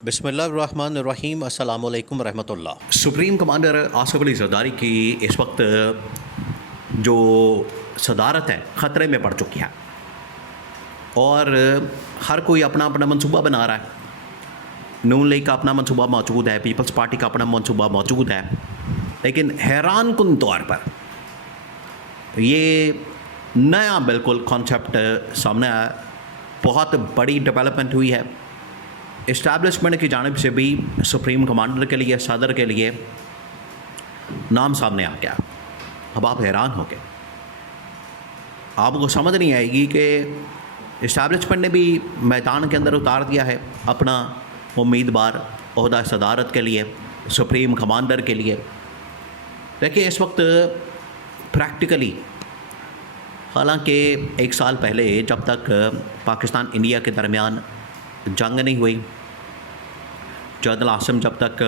बिस्मिल्लाहिर्रहमानिर्रहीम अस्सलाम वालेकुम रहमतुल्लाह। सुप्रीम कमांडर आसिफ अली जरदारी की इस वक्त जो सदारत है ख़तरे में पड़ चुकी है और हर कोई अपना अपना मंसूबा बना रहा है। नून लीग का अपना मंसूबा मौजूद है, पीपल्स पार्टी का अपना मंसूबा मौजूद है, लेकिन हैरान कुन तौर पर ये नया बिल्कुल कॉन्सेप्ट सामने आया। बहुत बड़ी डेवलपमेंट हुई है। इस्टेब्लिशमेंट की जानिब से भी सुप्रीम कमांडर के लिए, सदर के लिए नाम सामने आ गया। अब आप हैरान हो गए, आपको समझ नहीं आएगी कि इस्टेब्लिशमेंट ने भी मैदान के अंदर उतार दिया है अपना उम्मीदवार ओहदा सदारत के लिए, सुप्रीम कमांडर के लिए। देखिए इस वक्त प्रैक्टिकली, हालांकि एक साल पहले जब तक पाकिस्तान इंडिया के दरमियान जंग नहीं हुई, जनरल आसिम जब तक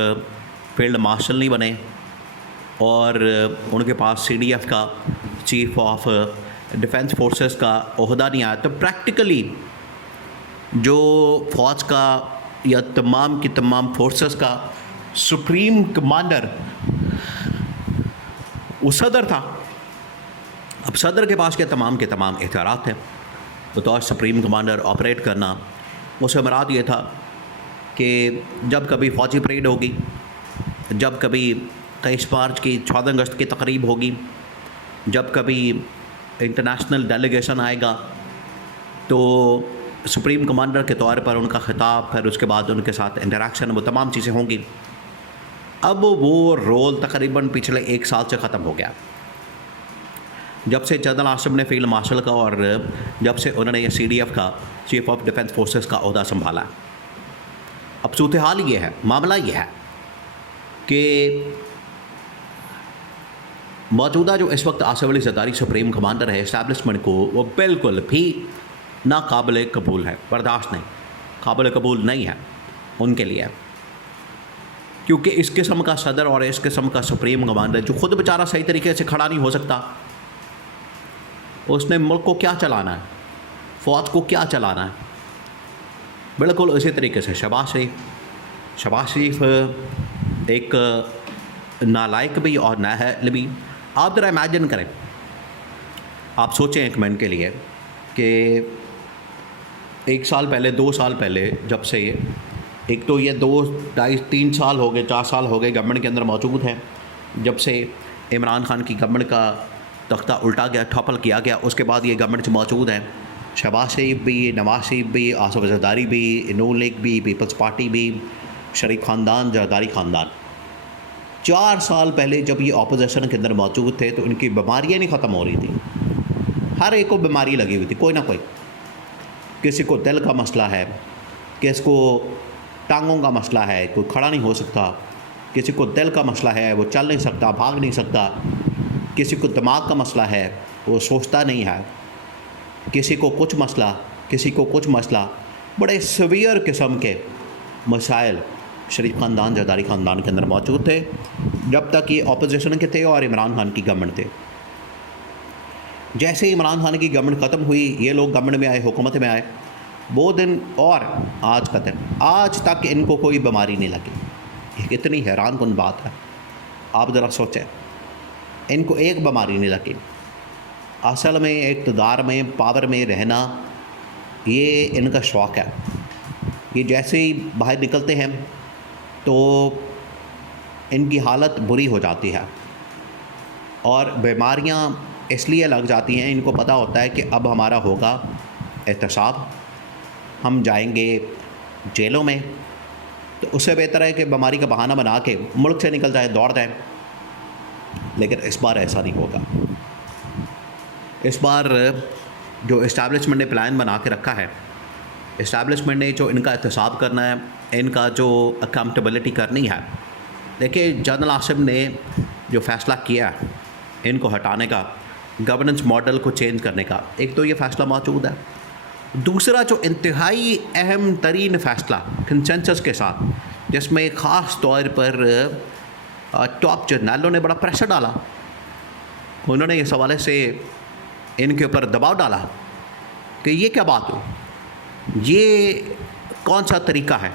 फील्ड मार्शल नहीं बने और उनके पास CDF का, चीफ ऑफ डिफेंस फोर्सेस का ओहदा नहीं आया, तो प्रैक्टिकली जो फ़ौज का या तमाम की तमाम फोर्सेस का सुप्रीम कमांडर वो सदर था। अब सदर के पास के तमाम इख्तियारात थे बतौर सुप्रीम कमांडर ऑपरेट करना। उससे मराद ये था कि जब कभी फ़ौजी परेड होगी, जब कभी 23 मार्च की 14 अगस्त की तकरीब होगी, जब कभी इंटरनेशनल डेलीगेशन आएगा, तो सुप्रीम कमांडर के तौर पर उनका खिताब, फिर उसके बाद उनके साथ इंटरेक्शन, वो तमाम चीज़ें होंगी। अब वो रोल तकरीबन पिछले एक साल से ख़त्म हो गया, जब से जनरल आसिम ने फील्ड मार्शल का और जब से उन्होंने ये CDF का, चीफ ऑफ डिफेंस फोर्सेस का ओहदा संभाला। अब सूरत हाल ये है, मामला ये है कि मौजूदा जो इस वक्त आसिफ अली जरदारी सुप्रीम कमांडर है, इस्टेब्लिशमेंट को वो बिल्कुल भी नाकाबिल कबूल है, बर्दाश्त नहीं, काबिल कबूल नहीं है उनके लिए। क्योंकि इस किस्म का सदर और इस किस्म का सुप्रीम कमांडर जो ख़ुद बेचारा सही तरीके से खड़ा नहीं हो सकता, उसने मुल्क को क्या चलाना है, फ़ौज को क्या चलाना है। बिल्कुल उसी तरीके से शहबाज शरीफ एक नालायक भी और नाअहल भी। आप ज़रा इमेजिन करें, आप सोचें एक मिनट के लिए कि एक साल पहले, 2 साल पहले, जब से एक तो ये 2, 2.5, 3 साल हो गए, 4 साल हो गए गवर्नमेंट के अंदर मौजूद हैं, जब से इमरान खान की गवर्नमेंट का तख्ता उल्टा गया, टॉपल किया गया, उसके बाद ये गवर्नमेंट मौजूद हैं। शहबाज शरीफ भी, नवाज शरीफ भी, आसिफ जरदारी भी, नून लीग भी, पीपल्स पार्टी भी, शरीफ ख़ानदान, जरदारी ख़ानदान। 4 साल पहले जब ये अपोजिशन के अंदर मौजूद थे तो इनकी बीमारियाँ नहीं ख़त्म हो रही थी। हर एक को बीमारी लगी हुई थी, कोई ना कोई। किसी को दिल का मसला है, किसी को टांगों का मसला है, कोई खड़ा नहीं हो सकता, किसी को दिल का मसला है, वो चल नहीं सकता, भाग नहीं सकता, किसी को दिमाग का मसला है, वो सोचता नहीं है, किसी को कुछ मसला, किसी को कुछ मसला। बड़े सीवियर किस्म के मसाइल शरीफ ख़ानदान, जरदारी ख़ानदान के अंदर मौजूद थे जब तक ये अपोजिशन के थे और इमरान खान की गवर्नमेंट थे। जैसे ही इमरान खान की गवर्नमेंट ख़त्म हुई, ये लोग गवर्नमेंट में आए, हुकूमत में आए, वो दिन और आज का दिन, आज तक इनको कोई बीमारी नहीं लगी। ये कितनी हैरान कुन बात है, आप ज़रा सोचें, इनको एक बीमारी नहीं लगी। असल में इक़्तिदार में, पावर में रहना ये इनका शौक़ है। ये जैसे ही बाहर निकलते हैं तो इनकी हालत बुरी हो जाती है और बीमारियां इसलिए लग जाती हैं, इनको पता होता है कि अब हमारा होगा एहतसाब, हम जाएंगे जेलों में, तो उससे बेहतर है कि बीमारी का बहाना बना के मुल्क से निकल जाए, दौड़ जाए। लेकिन इस बार ऐसा नहीं होगा। इस बार जो इस्टेब्लिशमेंट ने प्लान बना के रखा है, इस्टेब्लिशमेंट ने जो इनका एहतसाब करना है, इनका जो अकाउंटेबिलिटी करनी है। देखिए जनरल आसिम ने जो फ़ैसला किया है इनको हटाने का, गवर्नेंस मॉडल को चेंज करने का, एक तो ये फ़ैसला मौजूद है। दूसरा जो इंतहाई अहम तरीन फ़ैसला कंसेंसस के साथ, जिसमें ख़ास तौर पर टॉप जर्नलों ने बड़ा प्रेशर डाला, उन्होंने इस हवाले से इनके ऊपर दबाव डाला कि ये क्या बात हो, ये कौन सा तरीका है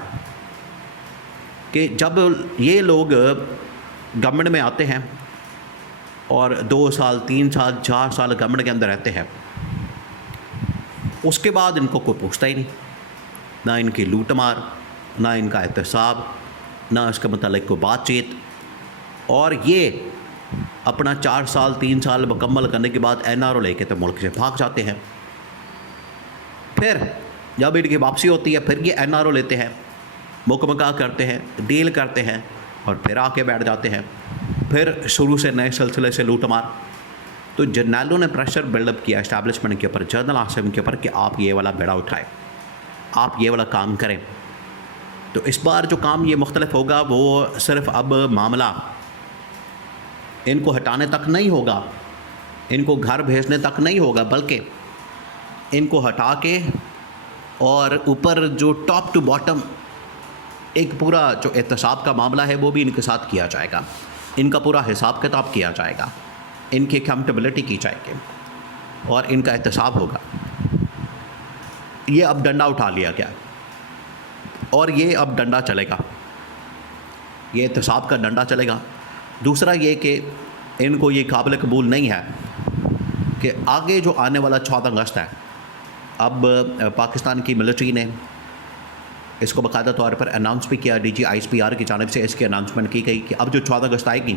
कि जब ये लोग गवर्नमेंट में आते हैं और 2 साल 3 साल 4 साल गवर्नमेंट के अंदर रहते हैं, उसके बाद इनको कोई पूछता ही नहीं, ना इनकी लूट मार, ना इनका एहतसाब, ना इसके मतलब कोई बातचीत। और ये अपना 4 साल 3 साल मुकम्मल करने के बाद NRO लेके तो मुल्क से भाग जाते हैं। फिर जब इनकी वापसी होती है फिर ये NRO लेते हैं, मुकमका करते हैं, डील करते हैं और फिर आके बैठ जाते हैं, फिर शुरू से नए सिलसिले से लूट मार। तो जर्नैलों ने प्रेशर बिल्डअप किया इस्टेब्लिशमेंट के ऊपर, जनरल आसिम के ऊपर, कि आप ये वाला बेड़ा उठाएं, आप ये वाला काम करें। तो इस बार जो काम ये मुख्तलिफ होगा, वो सिर्फ अब मामला इनको हटाने तक नहीं होगा, इनको घर भेजने तक नहीं होगा, बल्कि इनको हटा के और ऊपर जो टॉप टू बॉटम एक पूरा जो एहतसाब का मामला है वो भी इनके साथ किया जाएगा, इनका पूरा हिसाब किताब किया जाएगा, इनकी अकाउंटेबिलिटी की जाएगी और इनका एहतसाब होगा। ये अब डंडा उठा लिया गया और ये अब डंडा चलेगा, ये एहतसाब का डंडा चलेगा। दूसरा ये कि इनको ये काबिल कबूल नहीं है कि आगे जो आने वाला 14 अगस्त है, अब पाकिस्तान की मिलिट्री ने इसको बाकायदा तौर पर अनाउंस भी किया, DG ISPR की जानिब से इसकी अनाउंसमेंट की गई कि अब जो 14 अगस्त आएगी,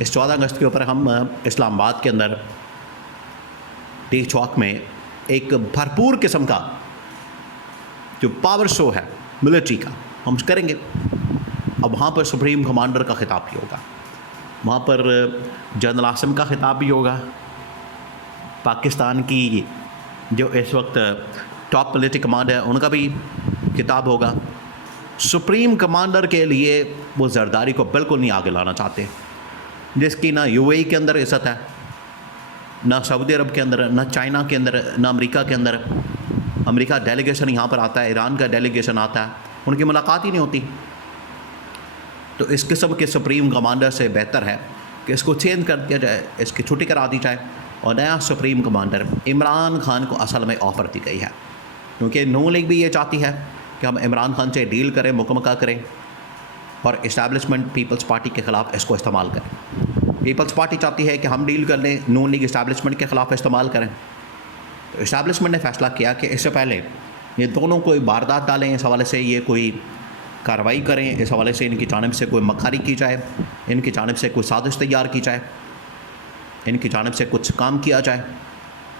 इस 14 अगस्त के ऊपर हम इस्लामाबाद के अंदर टी चौक में एक भरपूर किस्म का जो पावर शो है मिलिट्री का हम करेंगे। अब वहाँ पर सुप्रीम कमांडर का खिताब भी होगा, वहाँ पर जनरल आसिम का खिताब भी होगा, पाकिस्तान की जो इस वक्त टॉप मिलिट्री कमांड है उनका भी खिताब होगा। सुप्रीम कमांडर के लिए वो जरदारी को बिल्कुल नहीं आगे लाना चाहते, जिसकी ना UAE के अंदर इज़्ज़त है, ना सऊदी अरब के अंदर, ना चाइना के अंदर, ना अमेरिका के अंदर। अमेरिका डेलीगेशन यहाँ पर आता है, ईरान का डेलीगेशन आता है, उनकी मुलाकात ही नहीं होती। तो इस किस्म के सुप्रीम कमांडर से बेहतर है कि इसको चेंज कर दिया जाए, इसकी छुट्टी करा दी जाए और नया सुप्रीम कमांडर इमरान खान को असल में ऑफ़र दी गई है, क्योंकि नून लीग भी ये चाहती है कि हम इमरान खान से डील करें, मुकमका करें और इस्टेब्लिशमेंट पीपल्स पार्टी के ख़िलाफ़ इसको इस्तेमाल करें। पीपल्स पार्टी चाहती है कि हम डील कर लें, नून लीग इस्टेब्लिशमेंट के ख़िलाफ़ इस्तेमाल करें। तो इस्टेब्लिशमेंट ने फ़ैसला किया कि इससे पहले ये दोनों कोई वारदात डालें, इस हवाले से ये कोई कार्रवाई करें, इस हवाले से इनकी जानिब से कोई मखारी की जाए, इनकी जानिब से कोई साजिश तैयार की जाए, इनकी जानिब से कुछ काम किया जाए।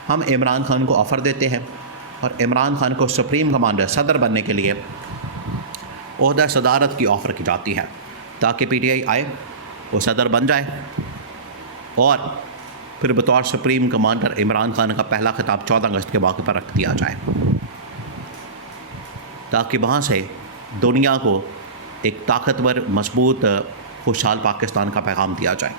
हम इमरान खान को ऑफ़र देते हैं और इमरान खान को सुप्रीम कमांडर सदर बनने के लिए ओहदा सदारत की ऑफ़र की जाती है, ताकि PTI आए, वो सदर बन जाए और फिर बतौर सुप्रीम कमांडर इमरान खान का पहला खिताब 14 अगस्त के मौके पर रख दिया जाए, ताकि वहाँ से दुनिया को एक ताकतवर, मजबूत, खुशहाल पाकिस्तान का पैगाम दिया जाए।